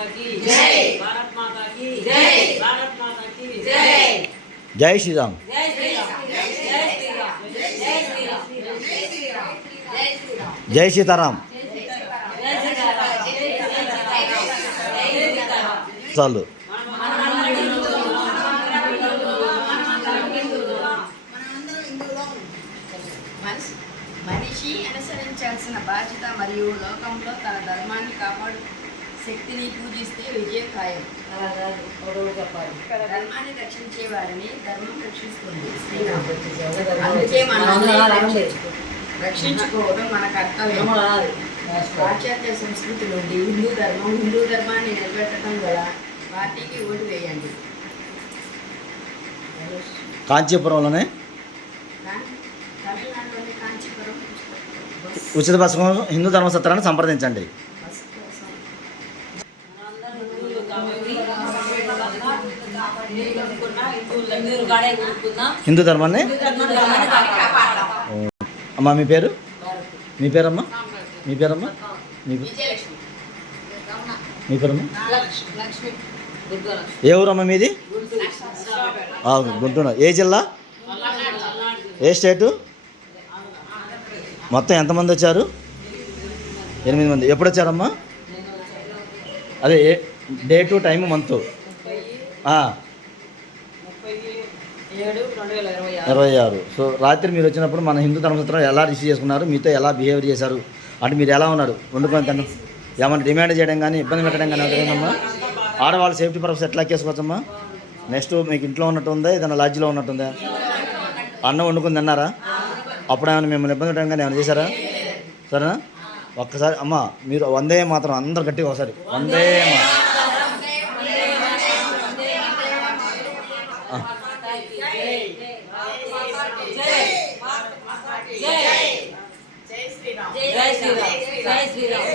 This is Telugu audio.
माता की जय, भारत माता की जय, भारत माता की जय। जय श्री राम। जय श्री राम। जय श्री राम। जय श्री राम। जय श्री राम। जय सीताराम। चालू మనిషి అనుసరించాల్సిన బాధ్యత మరియు లోకంలో తన ధర్మాన్ని కాపాడు శక్తిని పూజిస్తే విజయం ఖాయం. ధర్మాన్ని రక్షించే వారిని ధర్మం రక్షిస్తుంది. అందుకే మనం రక్షించుకోవడం మన కర్తవ్యం. పాశ్చాత్య సంస్కృతి నుండి హిందూ ధర్మాన్ని నిలబెట్టడం గల పార్టీకి ఓటు వేయండి. కాంచీపురంలోనే తమిళనాడులోని కాంచీపురం ఉచిత బస్సు కోసం హిందూ ధర్మసత్రాన్ని సంప్రదించండి. హిందూ ధర్మాన్ని. అమ్మా మీ పేరు? మీ పేరమ్మా? మీ పేరమ్మా? మీ పేరమ్మా? ఏ ఊరమ్మా మీది? గుంటూరు. ఏ జిల్లా? ఏ స్టేటు? మొత్తం ఎంతమంది వచ్చారు? 8 మంది. ఎప్పుడు వచ్చారమ్మా? అదే డేటు టైము మంత్? 26. సో రాత్రి మీరు వచ్చినప్పుడు మన హిందూ ధర్మసత్రం ఎలా రిసీవ్ చేసుకున్నారు, మీతో ఎలా బిహేవ్ చేశారు, అంటే మీరు ఎలా ఉన్నారు, వండుకొని తను ఏమన్నా డిమాండ్ చేయడం కానీ ఇబ్బంది పెట్టడం కానీ అవుతుందమ్మా? ఆడవాళ్ళు సేఫ్టీ పర్పస్ ఎట్లా చేసుకోవచ్చమ్మా? నెక్స్ట్ మీకు ఇంట్లో ఉన్నట్టు ఉందా, ఏదైనా లాడ్జ్లో ఉన్నట్టుందా? అన్నం వండుకొని తిన్నారా? అప్పుడు ఏమైనా మిమ్మల్ని ఇబ్బంది పెట్టడం కానీ ఏమైనా చేశారా? సరేనా? ఒక్కసారి అమ్మ మీరు వందే మాత్రం అందరు గట్టిగా ఒకసారి వందే మాత్రం. జై శ్రీరామ్.